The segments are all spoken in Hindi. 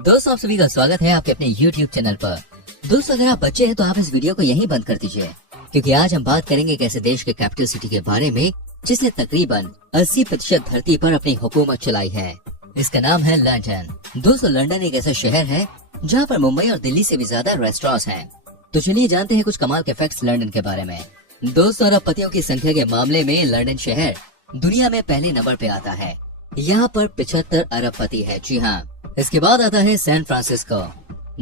दोस्तों, आप सभी का स्वागत है आपके अपने YouTube चैनल पर। दोस्तों, अगर आप बच्चे हैं तो आप इस वीडियो को यहीं बंद कर दीजिए, क्योंकि आज हम बात करेंगे एक ऐसे देश के कैपिटल सिटी के बारे में जिसने तकरीबन 80% धरती पर अपनी हुकूमत चलाई है। इसका नाम है लंदन। दोस्तों, लंदन एक ऐसा शहर है जहाँ पर मुंबई और दिल्ली से भी ज्यादा रेस्टोरेंट्स हैं। तो चलिए जानते हैं कुछ कमाल के फैक्ट्स लंदन के बारे में। दोस्तों, अरबपतियों की संख्या के मामले में लंदन शहर दुनिया में पहले नंबर पे आता है। यहाँ पर 75 अरबपति है। जी हाँ, इसके बाद आता है सैन फ्रांसिस्को।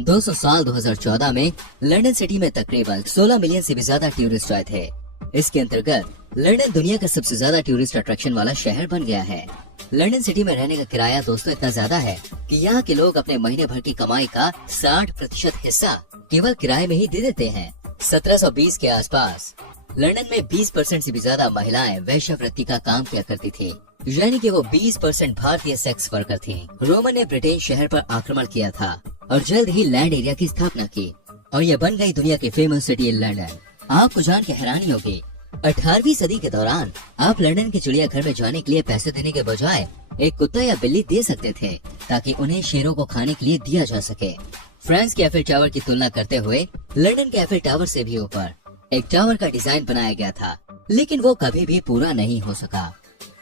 200 साल 2014 में लंदन सिटी में तकरीबन 16 मिलियन से भी ज्यादा टूरिस्ट आए थे। इसके अंतर्गत लंदन दुनिया का सबसे ज्यादा टूरिस्ट अट्रैक्शन वाला शहर बन गया है। लंदन सिटी में रहने का किराया दोस्तों इतना ज्यादा है कि यहाँ के लोग अपने महीने भर की कमाई का 60% हिस्सा केवल किराए में ही दे देते हैं। 1720 के आसपास लंदन में 20% से भी ज्यादा महिलाएं वेश्यावृत्ति का काम किया करती थी, यानी कि वो 20% भारतीय सेक्स वर्कर थी। रोमन ने ब्रिटेन शहर पर आक्रमण किया था और जल्द ही लैंड एरिया की स्थापना की और यह बन गई दुनिया की फेमस सिटी लंदन। आपको जान के हैरानी होगी, 18वीं सदी के दौरान आप लंदन के चिड़ियाघर में जाने के लिए पैसे देने के बजाय एक कुत्ता या बिल्ली दे सकते थे, ताकि उन्हें शेरों को खाने के लिए दिया जा सके। फ्रांस के एफिल टावर की तुलना करते हुए लंदन के एफिल टावर से भी ऊपर एक टावर का डिजाइन बनाया गया था, लेकिन वो कभी भी पूरा नहीं हो सका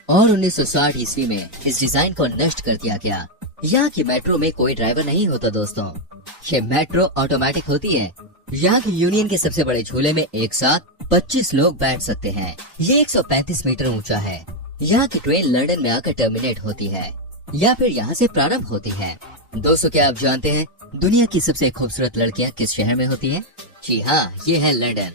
और 1960 ईस्वी में इस डिजाइन को नष्ट कर दिया गया। यहाँ की मेट्रो में कोई ड्राइवर नहीं होता दोस्तों, ये मेट्रो ऑटोमेटिक होती है। यहाँ की यूनियन के सबसे बड़े झूले में एक साथ 25 लोग बैठ सकते हैं। ये 135 मीटर ऊंचा है। यहाँ की ट्रेन लंदन में आकर टर्मिनेट होती है या फिर यहाँ से प्रारंभ होती है। दोस्तों, क्या आप जानते हैं दुनिया की सबसे खूबसूरत लड़कियाँ किस शहर में होती हैं? जी हाँ, ये है लंदन।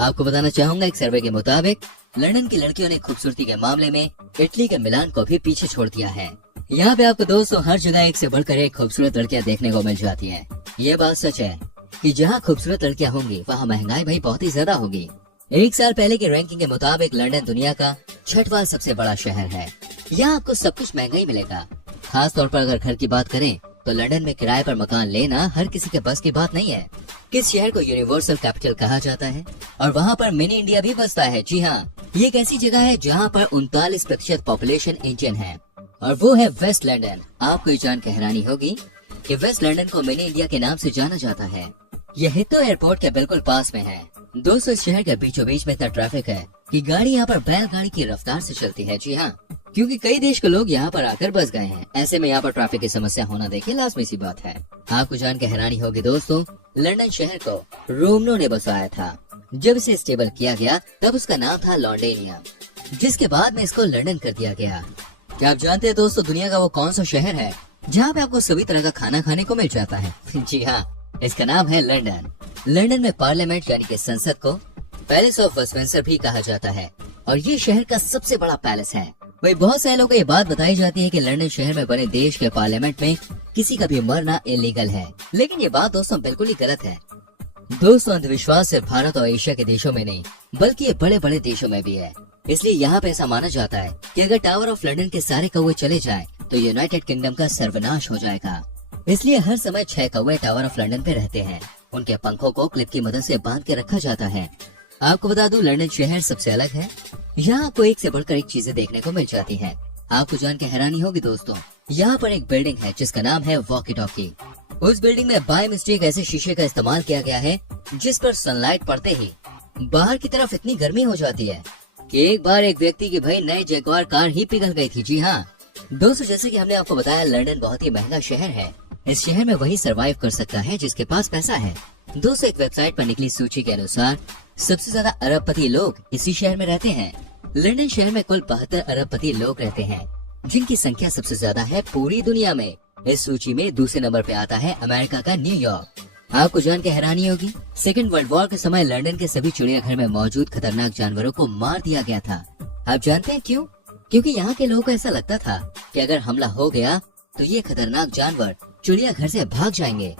आपको बताना चाहूंगा, एक सर्वे के मुताबिक लंदन की लड़कियों ने खूबसूरती के मामले में इटली के मिलान को भी पीछे छोड़ दिया है। यहाँ पे आपको दोस्तों हर जगह एक से बढ़कर एक खूबसूरत लड़कियाँ देखने को मिल जाती हैं। ये बात सच है कि जहाँ खूबसूरत लड़कियाँ होंगी वहाँ महंगाई भाई बहुत ही ज्यादा होगी। एक साल पहले की रैंकिंग के मुताबिक लंदन दुनिया का 6वां सबसे बड़ा शहर है। यहाँ आपको सब कुछ महंगा ही मिलेगा। खास तौर पर अगर घर की बात करें तो लंदन में किराए पर मकान लेना हर किसी के बस की बात नहीं है। किस शहर को यूनिवर्सल कैपिटल कहा जाता है और वहाँ पर मिनी इंडिया भी बसता है। जी हाँ, ये एक ऐसी जगह है जहाँ पर 39% पॉपुलेशन इंडियन है और वो है वेस्ट लंदन। आपको ये जान के हैरानी होगी कि वेस्ट लंदन को मिनी इंडिया के नाम से जाना जाता है। यह हिथ्रो एयरपोर्ट के बिल्कुल पास में है। दोस्तों, इस शहर के बीचों बीच में इतना ट्रैफिक है कि गाड़ी यहाँ पर बैलगाड़ी की रफ्तार से चलती है। जी हाँ, क्योंकि कई देश के लोग यहाँ पर आकर बस गए हैं। ऐसे में यहाँ पर ट्रैफिक की समस्या होना देखिए लाजमी सी बात है। आपको जान के हैरानी होगी दोस्तों, लंदन शहर को रोमनों ने बसाया था। जब इसे स्टेबल किया गया तब उसका नाम था लॉन्डेनिया, जिसके बाद में इसको लंदन कर दिया गया। क्या आप जानते हैं दोस्तों दुनिया का वो कौन सा शहर है जहाँ पे आपको सभी तरह का खाना खाने को मिल जाता है? जी हाँ, इसका नाम है लंदन। लंदन में पार्लियामेंट यानी कि संसद को पैलेस ऑफ वेस्टमिंस्टर भी कहा जाता है और ये शहर का सबसे बड़ा पैलेस है। वही बहुत सारे लोगों को ये बात बताई जाती है कि लंदन शहर में बने देश के पार्लियामेंट में किसी का भी मरना इलीगल है, लेकिन ये बात दोस्तों बिल्कुल ही गलत है। दोस्तों, अंधविश्वास सिर्फ भारत और एशिया के देशों में नहीं बल्कि ये बड़े बड़े देशों में भी है। इसलिए यहाँ पे ऐसा माना जाता है कि अगर टावर ऑफ लंदन के सारे कौवे चले जाएं तो यूनाइटेड किंगडम का सर्वनाश हो जाएगा। इसलिए हर समय 6 कौवे टावर ऑफ लंदन पे रहते हैं। उनके पंखों को क्लिप की मदद से बांध के रखा जाता है। आपको बता दूं, लंदन शहर सबसे अलग है। यहाँ आपको एक से बढ़कर एक चीजें देखने को मिल जाती हैं। आपको जान के हैरानी होगी दोस्तों, यहाँ पर एक बिल्डिंग है जिसका नाम है वॉकी टॉकी। उस बिल्डिंग में बाय मिस्टेक ऐसे शीशे का इस्तेमाल किया गया है जिस पर सनलाइट पड़ते ही बाहर की तरफ इतनी गर्मी हो जाती है कि एक बार एक व्यक्ति की भाई नई जगुआर कार ही पिघल गई थी। जी हाँ दोस्तों, जैसे कि हमने आपको बताया, लंदन बहुत ही महंगा शहर है। इस शहर में वही सरवाइव कर सकता है जिसके पास पैसा है। दोस्तों, एक वेबसाइट पर निकली सूची के अनुसार सबसे ज्यादा अरबपति लोग इसी शहर में रहते हैं। लंदन शहर में कुल 72 अरबपति लोग रहते हैं, जिनकी संख्या सबसे ज्यादा है पूरी दुनिया में। इस सूची में दूसरे नंबर पे आता है अमेरिका का न्यूयॉर्क। आपको जान के हैरानी होगी, सेकेंड वर्ल्ड वॉर के समय लंदन के सभी चिड़ियाघर में मौजूद खतरनाक जानवरों को मार दिया गया था। आप जानते हैं क्यों? क्योंकि यहाँ के लोगों को ऐसा लगता था कि अगर हमला हो गया तो ये खतरनाक जानवर चिड़ियाघर से भाग जाएंगे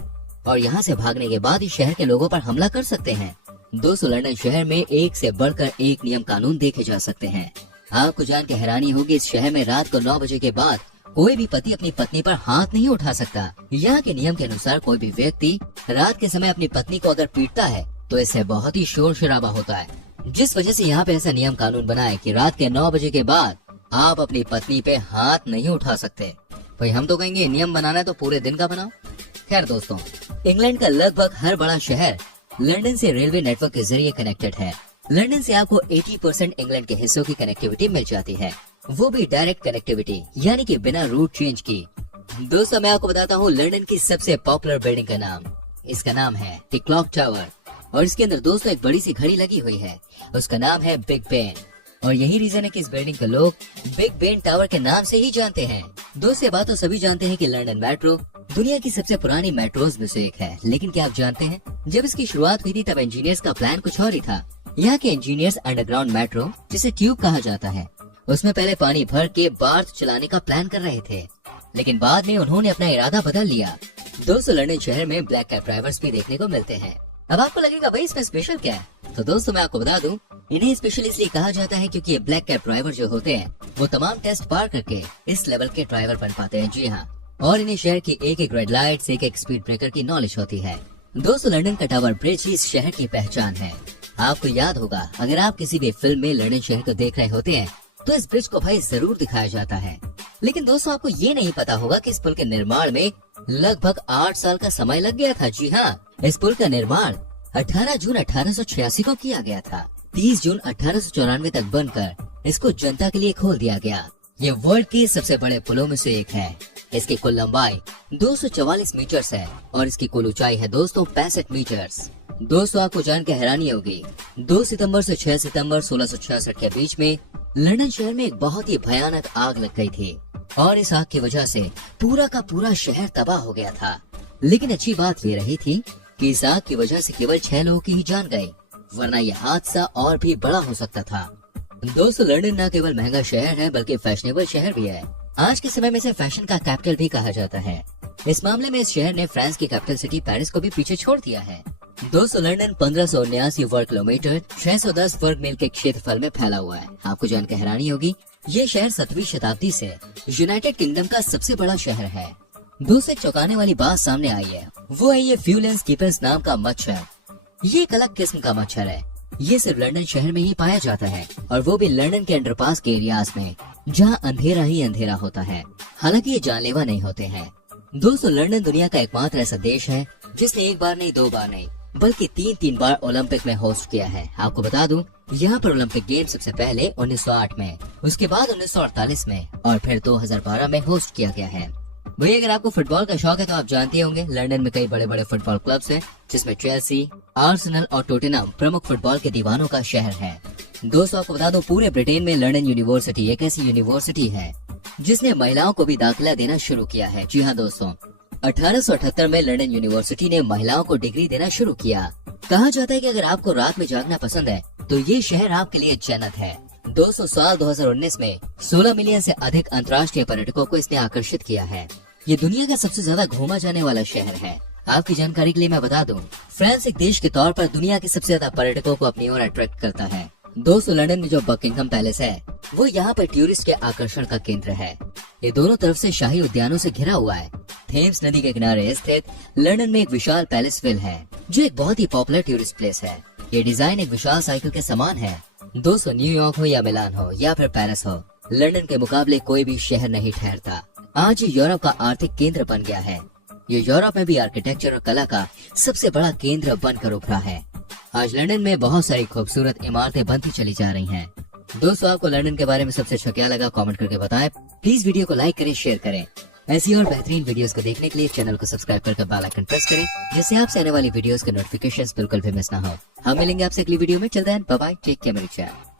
और यहाँ से भागने के बाद इस शहर के लोगों पर हमला कर सकते हैं। दोस्तों, लंदन शहर में एक से बढ़कर एक नियम कानून देखे जा सकते हैं। आपको जान के हैरानी होगी, इस शहर में रात को 9 बजे के बाद कोई भी पति अपनी पत्नी पर हाथ नहीं उठा सकता। यहाँ के नियम के अनुसार कोई भी व्यक्ति रात के समय अपनी पत्नी को अगर पीटता है तो इससे बहुत ही शोर शराबा होता है। जिस वजह से यहाँ पे ऐसा नियम कानून बना है कि रात के 9 बजे के बाद आप अपनी पत्नी पे हाथ नहीं उठा सकते। भाई हम तो कहेंगे नियम बनाना है तो पूरे दिन का बनाओ। खैर दोस्तों, इंग्लैंड का लगभग हर बड़ा शहर लंदन से रेलवे नेटवर्क के जरिए कनेक्टेड है। लंदन से आपको 80% इंग्लैंड के हिस्सों की कनेक्टिविटी मिल जाती है, वो भी डायरेक्ट कनेक्टिविटी, यानी कि बिना रूट चेंज की। दोस्तों मैं आपको बताता हूँ लंदन की सबसे पॉपुलर बिल्डिंग का नाम। इसका नाम है द क्लॉक टावर और इसके अंदर दोस्तों एक बड़ी सी घड़ी लगी हुई है, उसका नाम है बिग बेन। और यही रीजन है कि इस बिल्डिंग को लोग बिग बेन टावर के नाम से ही जानते हैं। दोस्तों बात तो सभी जानते हैं कि लंदन मेट्रो दुनिया की सबसे पुरानी मेट्रोज में से एक है, लेकिन क्या आप जानते हैं जब इसकी शुरुआत हुई थी तब इंजीनियर्स का प्लान कुछ और ही था। यहाँ के इंजीनियर्स अंडरग्राउंड मेट्रो, जिसे ट्यूब कहा जाता है, उसमें पहले पानी भर के बार्थ चलाने का प्लान कर रहे थे, लेकिन बाद में उन्होंने अपना इरादा बदल लिया। दोस्तों लंदन शहर में ब्लैक कैब ड्राइवर्स भी देखने को मिलते हैं। अब आपको लगेगा भाई इसमें स्पेशल क्या है, तो दोस्तों मैं आपको बता दूं इन्हें स्पेशल इसलिए कहा जाता है क्योंकि ये ब्लैक कैब ड्राइवर जो होते हैं वो तमाम टेस्ट पार करके इस लेवल के ड्राइवर बन पाते हैं। जी हाँ, और इन्हें शहर की एक एक रेड लाइट, एक एक स्पीड ब्रेकर की नॉलेज होती है। दोस्तों लंदन का टावर ब्रिज ही इस शहर की पहचान है। आपको याद होगा अगर आप किसी भी फिल्म में लंदन शहर को देख रहे होते हैं तो इस ब्रिज को भाई जरूर दिखाया जाता है। लेकिन दोस्तों आपको ये नहीं पता होगा कि इस पुल के निर्माण में लगभग 8 साल का समय लग गया था। जी हाँ, इस पुल का निर्माण 18 जून 1886 को किया गया था। 30 जून 1894 तक बनकर इसको जनता के लिए खोल दिया गया। ये वर्ल्ड के सबसे बड़े पुलों में से एक है। इसकी कुल लंबाई 244 मीटर्स है और इसकी कुल ऊंचाई है दोस्तों 65 मीटर्स। दोस्तों आपको जान के हैरानी होगी, 2 सितंबर से 6 सितंबर 1666 के बीच में लंदन शहर में एक बहुत ही भयानक आग लग गई थी और इस आग की वजह से पूरा का पूरा शहर तबाह हो गया था। लेकिन अच्छी बात ये रही थी कि इस आग की वजह से केवल 6 लोगों की ही जान गई, वरना यह हादसा और भी बड़ा हो सकता था। दोस्तों लंदन न केवल महंगा शहर है बल्कि फैशनेबल शहर भी है। आज के समय में इसे फैशन का कैपिटल भी कहा जाता है। इस मामले में इस शहर ने फ्रांस की कैपिटल सिटी पेरिस को भी पीछे छोड़ दिया है। दोस्तों लंदन 1579 वर्ग किलोमीटर 610 वर्ग मील के क्षेत्रफल में फैला हुआ है। आपको जानकर हैरानी होगी ये शहर 7वीं शताब्दी से यूनाइटेड किंगडम का सबसे बड़ा शहर है। दूसरे चौंकाने वाली बात सामने आई है, वो है ये फ्यूलेंस कीपर्स नाम का मच्छर। ये एक अलग किस्म का मच्छर है, ये सिर्फ लंदन शहर में ही पाया जाता है और वो भी लंदन के अंडरपास के एरियाज में जहाँ अंधेरा ही अंधेरा होता है। हालांकि ये जानलेवा नहीं होते हैं। दोस्तों लंदन दुनिया का एकमात्र ऐसा देश है जिसने एक बार नहीं, 2 बार नहीं, बल्कि 3 बार ओलंपिक में होस्ट किया है। आपको बता दूं यहाँ पर ओलंपिक गेम सबसे पहले 1908 में, उसके बाद 1948 में और फिर 2012 में होस्ट किया गया है। भैया अगर आपको फुटबॉल का शौक है तो आप जानते होंगे लंदन में कई बड़े बड़े फुटबॉल क्लब्स हैं, जिसमें चेल्सी, आर्सेनल और टोटेनहम प्रमुख फुटबॉल के दीवानों का शहर है। दोस्तों आपको बता दो पूरे ब्रिटेन में लंदन यूनिवर्सिटी एक ऐसी यूनिवर्सिटी है जिसने महिलाओं को भी दाखिला देना शुरू किया है। जी हाँ दोस्तों, 1878 में लंदन यूनिवर्सिटी ने महिलाओं को डिग्री देना शुरू किया। कहा जाता है कि अगर आपको रात में जागना पसंद है तो ये शहर आपके लिए जन्नत है। दोस्तों साल 2019 में 16 मिलियन से अधिक अंतर्राष्ट्रीय पर्यटकों को इसने आकर्षित किया है। ये दुनिया का सबसे ज्यादा घूमा जाने वाला शहर है। आपकी जानकारी के लिए मैं बता दूं, फ्रांस एक देश के तौर पर दुनिया के सबसे ज्यादा पर्यटकों को अपनी ओर अट्रैक्ट करता है। दोस्तों लंदन में जो बकिंघम पैलेस है वो यहाँ पर टूरिस्ट के आकर्षण का केंद्र है। ये दोनों तरफ से शाही उद्यानों से घिरा हुआ है। थेम्स नदी के किनारे स्थित लंदन में एक विशाल पैलेस विल है जो एक बहुत ही पॉपुलर टूरिस्ट प्लेस है। ये डिजाइन एक विशाल साइकिल के समान है। दोस्तों न्यूयॉर्क हो या मिलान हो या फिर पेरिस हो, लंदन के मुकाबले कोई भी शहर नहीं ठहरता। आज ये यूरोप का आर्थिक केंद्र बन गया है। ये यूरोप में भी आर्किटेक्चर और कला का सबसे बड़ा केंद्र बनकर उभरा है। आज लंदन में बहुत सारी खूबसूरत इमारतें बनती चली जा रही हैं। दोस्तों आपको लंदन के बारे में सबसे अच्छा क्या लगा कमेंट करके बताएं। प्लीज वीडियो को लाइक करें, शेयर करें। ऐसी और बेहतरीन वीडियोस को देखने के लिए चैनल को सब्सक्राइब करके बेल आइकन प्रेस करें, जिससे आपसे आने वाली वीडियोस के नोटिफिकेशंस बिल्कुल भी मिस ना हो। हम मिलेंगे आपसे अगली वीडियो में। चलते हैं, बाय बाय, टेक केयर मेरे चैनल।